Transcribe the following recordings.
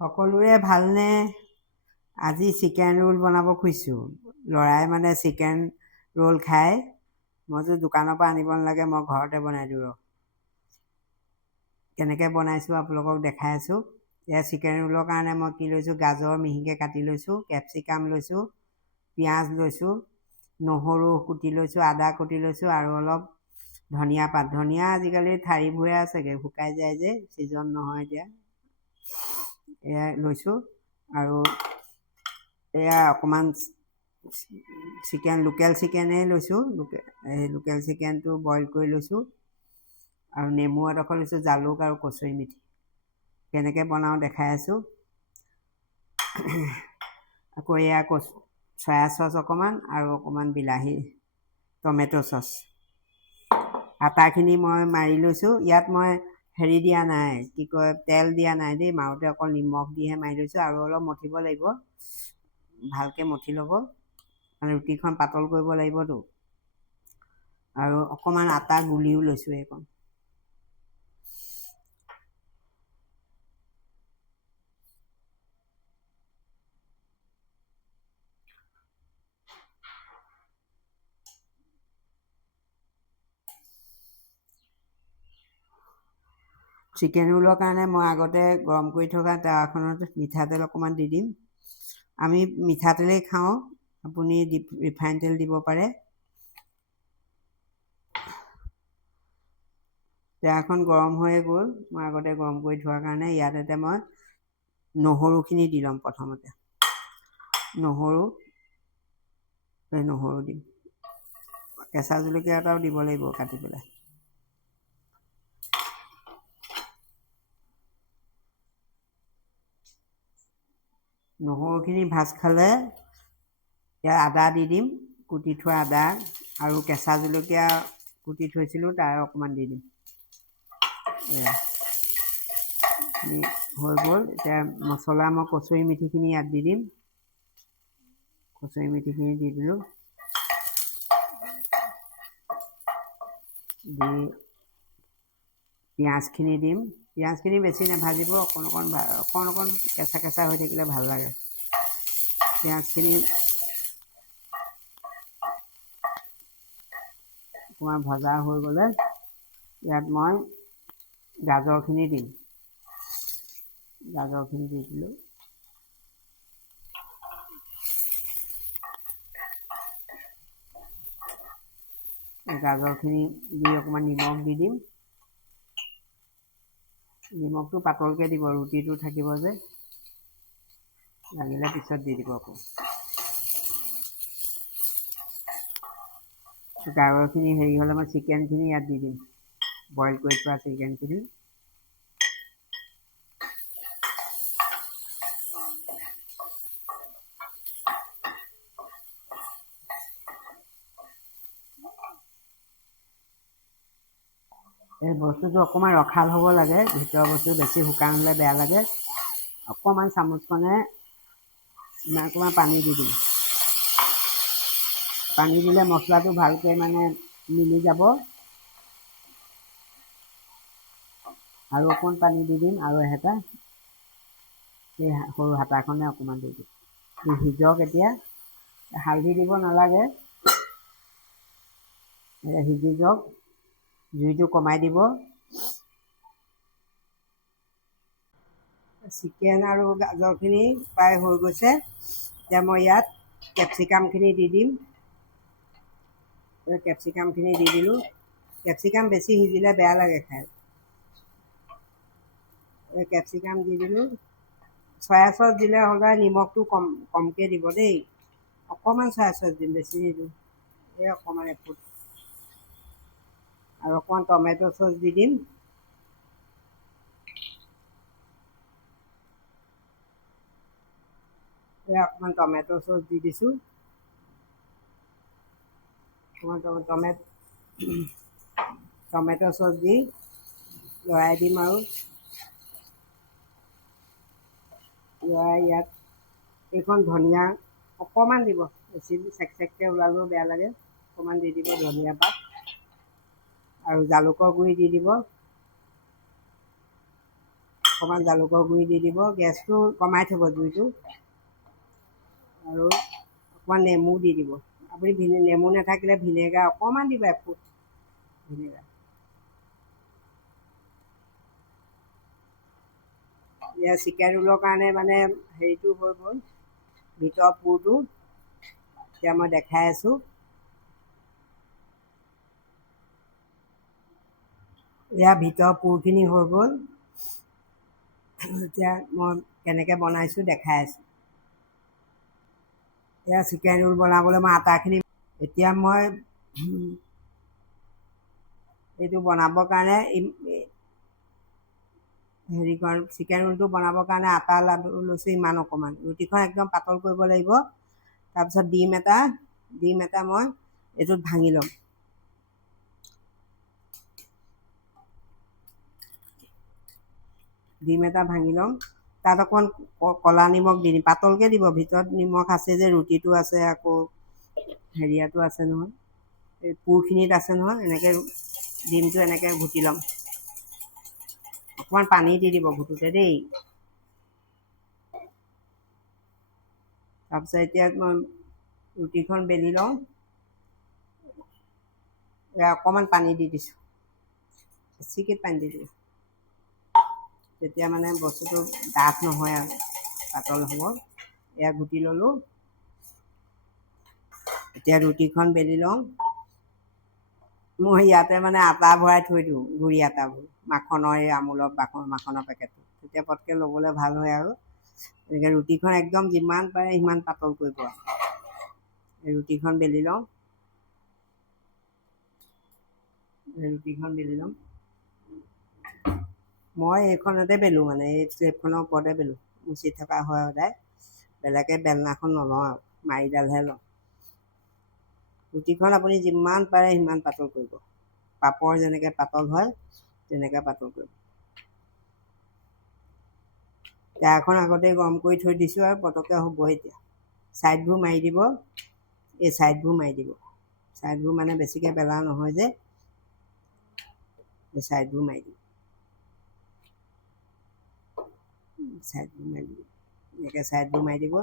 সকলোৰে ভালনে? আজি চিকেন ৰোল বনাব খুজিছোঁ। ল'ৰাই মানে চিকেন ৰোল খায়। মইতো দোকানৰ পৰা আনিব নালাগে, মই ঘৰতে বনাই দিওঁ। কেনেকৈ বনাইছোঁ আপোনালোকক দেখাই আছোঁ। এয়া চিকেন ৰোলৰ কাৰণে মই কি লৈছোঁ, গাজৰ মিহিকৈ কাটি লৈছোঁ, কেপচিকাম লৈছোঁ, পিঁয়াজ লৈছোঁ, নহৰু কুটি লৈছোঁ, আদা কুটি লৈছোঁ আৰু অলপ ধনিয়া পাত। ধনিয়া আজিকালি ঠাৰিবোৰে আছেগৈ, শুকাই যায় যে, ছিজন নহয় এতিয়া। এয়া লৈছোঁ আৰু এয়া অকণমান লোকেল চিকেনেই লৈছোঁ। লোকেল চিকেনটো বইল কৰি লৈছোঁ আৰু নেমু এডোখৰ লৈছোঁ, জালুক আৰু কচুৰি মেথি। কেনেকৈ বনাওঁ দেখাই আছোঁ। আকৌ এয়া চয়া চচ অকণমান আৰু অকণমান বিলাহী, টমেট' চচ। আটাখিনি মই মাৰি লৈছোঁ। ইয়াত মই হেৰি দিয়া নাই, কি কয়, তেল দিয়া নাই দেই। মাৰোঁতে অকল নিমখ দিহে মাৰি লৈছোঁ আৰু অলপ মঠিব লাগিব, ভালকৈ মঠি ল'ব, মানে ৰুটিখন পাতল কৰিব লাগিবতো। আৰু অকণমান আটা গুলিও লৈছোঁ এইকণ। চিকেন ৰোলৰ কাৰণে মই আগতে গৰম কৰি থকা টাৱাখনত মিঠাতেল অকণমান দি দিম। আমি মিঠাতেলেই খাওঁ, আপুনি ৰিফাইন তেল দিব পাৰে। টাৱাখন গৰম হৈয়ে গ'ল, মই আগতে গৰম কৰি থোৱাৰ কাৰণে। ইয়াতে মই নহৰুখিনি দি ল'ম প্ৰথমতে। নহৰু দিম, কেঁচা জলকীয়া এটাও দিব লাগিব কাটি পেলাই। নহৰুখিনি ভাজ খালে ইয়াত আদা দি দিম, কুটি থোৱা আদা, আৰু কেঁচা জলকীয়া কুটি থৈছিলোঁ তাৰ অকণমান দি দিম। হৈ গ'ল। এতিয়া মছলা মই কচুৰি মেথিখিনি ইয়াত দি দিম। কচুৰি মেথিখিনি দি দিলোঁ। দি পিঁয়াজখিনি দিম। পিঁয়াজখিনি বেছি নাভাজিব, অকণ অকণ কেঁচা কেঁচা হৈ থাকিলে ভাল লাগে। পিঁয়াজখিনি অকণমান ভজা হৈ গ'লে ইয়াত মই গাজৰখিনি দিম। গাজৰখিনি দি দিলোঁ। গাজৰখিনি দি অকণমান নিমখ দি দিম। নিমখটো পাতলকৈ দিব, ৰুটিটো থাকিব যে, লাগিলে পিছত দি দিব আকৌ। গাজৰখিনি হেৰি হ'লে মই চিকেনখিনি ইয়াত দি দিম, বইল কৰি থোৱা চিকেনখিনি। এই বস্তুটো অকণমান ৰখাল হ'ব লাগে, ভিতৰৰ বস্তু বেছি শুকান হ'লে বেয়া লাগে। অকণমান চামুচখনে অকণমান পানী দি দিম। পানী দিলে মছলাটো ভালকৈ মানে মিলি যাব। আৰু অকণমান পানী দি দিম, আৰু এহেতা এই সৰু হাতাখনে অকণমান দি দিম। সিজক এতিয়া। হালধি দিব নালাগে, সিজি যাওক। জুইটো কমাই দিব। চিকেন আৰু গাজৰখিনি প্ৰায় হৈ গৈছে। এতিয়া মই ইয়াত কেপচিকামখিনি দি দিম। কেপচিকামখিনি দি দিলোঁ। কেপচিকাম বেছি সিজিলে বেয়া লাগে খাই। কেপচিকাম দি দিলোঁ। চয়া চচ দিলে হ'লে নিমখটো কমকৈ দিব দেই। অকণমান চয়া চচ দিম, বেছি নিদিওঁ। এই অকণমান এফুট। আৰু অকণমান টমেট' চচ দি দিম। অকণমান টমেট' চচ দি দিছোঁ। টমেট' চচ দি লৰাই দিম আৰু লৰাই ইয়াত এইখন ধনিয়া অকণমান দিব, বেছি চেকচেককৈ ওলালেও বেয়া লাগে। অকণমান দি দিব ধনিয়া পাত, আৰু জালুকৰ গুড়ি দি দিব। অকণমান জালুকৰ গুড়ি দি দিব, গেছটো কমাই থ'ব জুইটো, আৰু অকণমান নেমু দি দিব। আপুনি নেমু নাথাকিলে ভিনেগাৰ অকণমান দিব, এফুট ভিনেগাৰ। এতিয়া চিকেন ৰোলৰ কাৰণে মানে হেৰিটো হৈ গ'ল, ভিতৰৰ পুৰটো। এতিয়া মই দেখাই আছোঁ। এয়া ভিতৰৰ পুৰখিনি হৈ গ'ল। এতিয়া মই কেনেকৈ বনাইছোঁ দেখাই আছোঁ। এয়া চিকেন ৰোল বনাবলৈ মই আটাখিনি, এতিয়া মই এইটো বনাবৰ কাৰণে হেৰি চিকেন ৰোলটো বনাবৰ কাৰণে আটা লাডু লৈছোঁ ইমান অকণমান। ৰুটিখন একদম পাতল কৰিব লাগিব। তাৰপিছত ডিম এটা মই এইটোত ভাঙি ল'ম। ডিম এটা ভাঙি ল'ম, তাত অকণমান ক'লা নিমখ দি দিম, পাতলকৈ দিব, ভিতৰত নিমখ আছে যে, ৰুটিটো আছে, আকৌ হেৰিয়াটো আছে নহয়, এই পুৰখিনিত আছে নহয়। এনেকৈ ডিমটো এনেকৈ ঘুটি ল'ম। অকণমান পানী দি দিব ঘুটোতে দেই। তাৰপিছত এতিয়া মই ৰুটিখন বেলি লওঁ। অকণমান পানী দি দিছোঁ, বেছিকৈ পানী দি দিছোঁ, তেতিয়া মানে বস্তুটো ডাঠ নহয় আৰু পাতল হ'ব। এয়া ঘুটি ল'লোঁ। এতিয়া ৰুটিখন বেলি লওঁ। মই ইয়াতে মানে আটা ভৰাই থৈ দিওঁ, গুড়ি আটাবোৰ, মাখনৰ, এই আমুলৰ মাখনৰ পেকেটটো, তেতিয়া পটকৈ ল'বলৈ ভাল হয়। আৰু এনেকৈ ৰুটিখন একদম যিমান পাৰে সিমান পাতল কৰিব। ৰুটিখন বেলি লওঁ। ৰুটিখন বেলি ল'ম। মই এইখনতে বেলোঁ, মানে এই শ্লেপখনৰ ওপৰতে বেলোঁ, মুচি থকা হয় সদায়। বেলেগে বেলনাখন নলওঁ আৰু মাৰিডালহে লওঁ। ৰুটিখন আপুনি যিমান পাৰে সিমান পাতল কৰিব। পাপৰ যেনেকৈ পাতল হয় তেনেকৈ পাতল কৰিব। তাৱাখন আগতেই গৰম কৰি থৈ দিছোঁ আৰু পটককৈ হ'ব। এতিয়া ছাইডবোৰ মাৰি দিব, এই ছাইডবোৰ মাৰি দিব। ছাইডবোৰ মানে বেছিকৈ বেলা নহয় যে, এই ছাইডবোৰ মাৰি দিব। ছাইডবোৰ মাৰি দিব, এনেকৈ ছাইডবোৰ মাৰি দিব।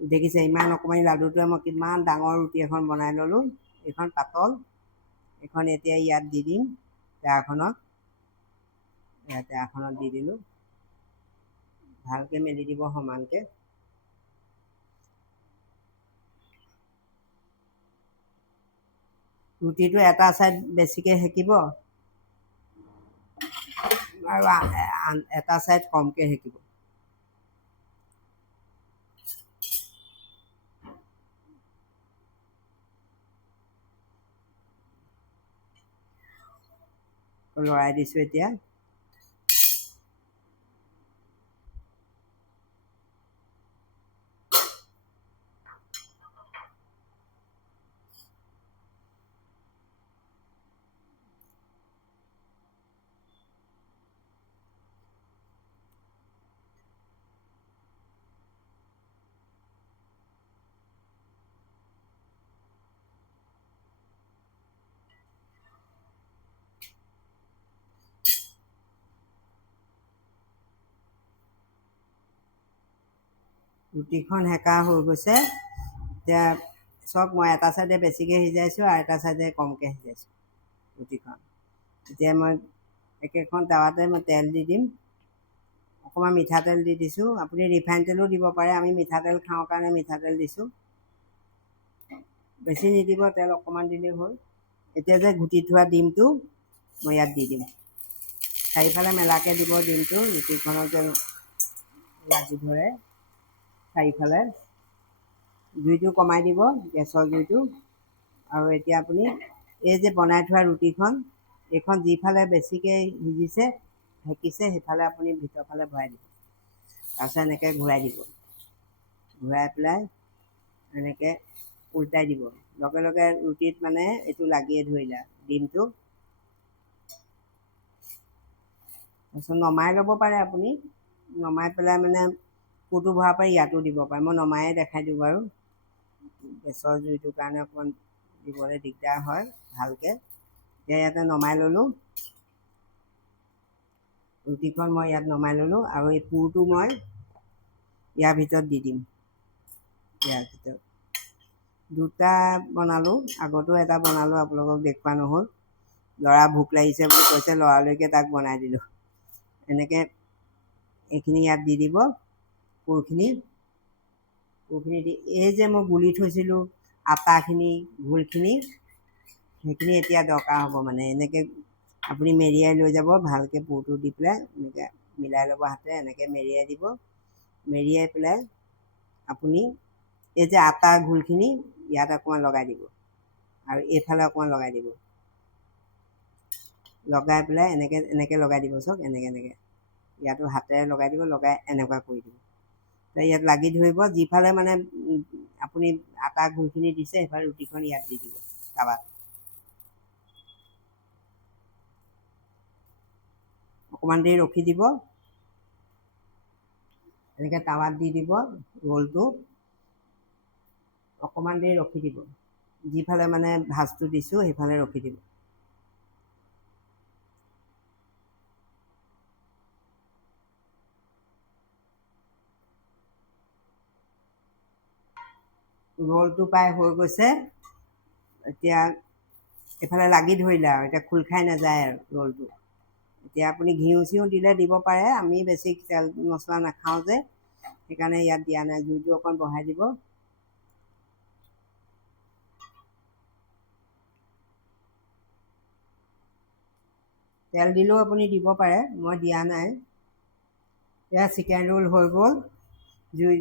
দেখিছে ইমান অকণমানি লাডুটোৱে মই কিমান ডাঙৰ ৰুটি এখন বনাই ল'লোঁ। এইখন পাতল, এইখন এতিয়া ইয়াত দি দিম তাৱাখনত। তাৱাখনত দি দিলোঁ, ভালকৈ মেলি দিব সমানকৈ। ৰুটিটো এটা ছাইড বেছিকৈ সেকিব আৰু এটা ছাইড কমকৈ সেকিব। লৰাই দিছোঁ এতিয়া। ৰুটিখন সেকা হৈ গৈছে। এতিয়া চব মই এটা ছাইডে বেছিকৈ সিজাইছোঁ আৰু এটা ছাইডে কমকৈ সিজাইছোঁ ৰুটিখন। এতিয়া মই একেখন তাৱাতে মই তেল দি দিম, অকণমান মিঠাতেল দি দিছোঁ। আপুনি ৰিফাইন তেলো দিব পাৰে, আমি মিঠাতেল খাওঁ কাৰণে মিঠাতেল দিছোঁ। বেছি নিদিব, তেল অকণমান দিলেই হ'ল। এতিয়া যে ঘুটি থোৱা ডিমটো মই ইয়াত দি দিম। চাৰিওফালে মেলাকৈ দিব ডিমটো, ৰুটিখনত যেন লাগি ধৰে চাৰিওফালে। জুইটো কমাই দিব, গেছৰ জুইটো। আৰু এতিয়া আপুনি এই যে বনাই থোৱা ৰুটিখন, এইখন যিফালে বেছিকৈ সিজিছে সেকিছে সেইফালে আপুনি ভিতৰ ফালে ভৰাই দিব। তাৰপিছত এনেকৈ ঘূৰাই দিব, ঘূৰাই পেলাই এনেকৈ উল্টাই দিব। লগে লগে ৰুটিত মানে এইটো লাগিয়ে ধৰিলে ডিমটো। তাৰপিছত নমাই ল'ব পাৰে আপুনি। নমাই পেলাই মানে পুৰটো ভৰাব পাৰি, ইয়াতো দিব পাৰে। মই নমায়ে দেখাই দিওঁ বাৰু, গেছৰ জুইটোৰ কাৰণে অকণমান দিবলৈ দিগদাৰ হয় ভালকৈ। এতিয়া ইয়াতে নমাই ল'লোঁ। ৰুটিখন মই ইয়াত নমাই ল'লোঁ আৰু এই পুৰটো মই ইয়াৰ ভিতৰত দি দিম। ইয়াৰ ভিতৰত দুটা বনালোঁ, আগতো এটা বনালোঁ, আপোনালোকক দেখুওৱা নহ'ল। ল'ৰা ভোক লাগিছে বুলি কৈছে, ল'ৰালৈকে তাক বনাই দিলোঁ। এনেকৈ এইখিনি ইয়াত দি দিব, পুৰখিনি দি এই যে মই গুলি থৈছিলোঁ আটাখিনি ঘোলখিনি, সেইখিনি এতিয়া দৰকাৰ হ'ব। মানে এনেকৈ আপুনি মেৰিয়াই লৈ যাব, ভালকৈ পুৰটো দি পেলাই এনেকৈ মিলাই ল'ব হাতেৰে, এনেকৈ মেৰিয়াই দিব। মেৰিয়াই পেলাই আপুনি এই যে আটাৰ ঘোলখিনি ইয়াত অকণমান লগাই দিব আৰু এইফালে অকণমান লগাই দিব। লগাই পেলাই এনেকৈ লগাই দিব, চাওক এনেকৈ ইয়াতো হাতেৰে লগাই দিব, লগাই এনেকুৱা কৰি দিব। ইয়াত লাগি ধৰিব, যিফালে মানে আপুনি আটা ঘোলখিনি দিছে সেইফালে ৰুটিখন ইয়াত দি দিব টাৱাত। অকণমান দেৰি ৰখি দিব, এনেকৈ টাৱাত দি দিব ৰোলটো, অকণমান দেৰি ৰখি দিব। যিফালে মানে ভাজটো দিছোঁ সেইফালে ৰখি দিব। ৰোলটো প্ৰায় হৈ গৈছে, এতিয়া এইফালে লাগি ধৰিলে আৰু এতিয়া খোল খাই নাযায় আৰু ৰোলটো। এতিয়া আপুনি ঘিউ চিউ দিলে দিব পাৰে, আমি বেছি তেল মছলা নাখাওঁ যে, সেইকাৰণে ইয়াত দিয়া নাই। জুইটো অকণ বঢ়াই দিব। তেল দিলেও আপুনি দিব পাৰে, মই দিয়া নাই। এয়া চিকেন ৰোল হৈ গ'ল।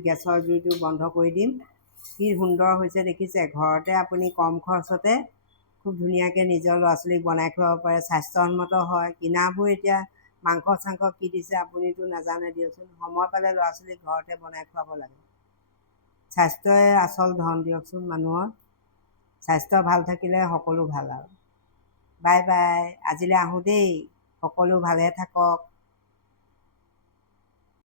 গেছৰ জুইটো বন্ধ কৰি দিম। কি সুন্দৰ হৈছে দেখিছে? ঘৰতে আপুনি কম খৰচতে খুব ধুনীয়াকৈ নিজৰ ল'ৰা ছোৱালীক বনাই খুৱাব পাৰে, স্বাস্থ্যসন্মত হয়। কিনাবোৰ এতিয়া মাংস চাংস কি দিছে আপুনিতো নাজানে দিয়কচোন। সময় পালে ল'ৰা ছোৱালীক ঘৰতে বনাই খুৱাব লাগে। স্বাস্থ্যই আচল ধন দিয়কচোন মানুহৰ। স্বাস্থ্য ভাল থাকিলে সকলো ভাল আৰু। বাই বাই, আজিলৈ আহোঁ দেই। সকলো ভালে থাকক।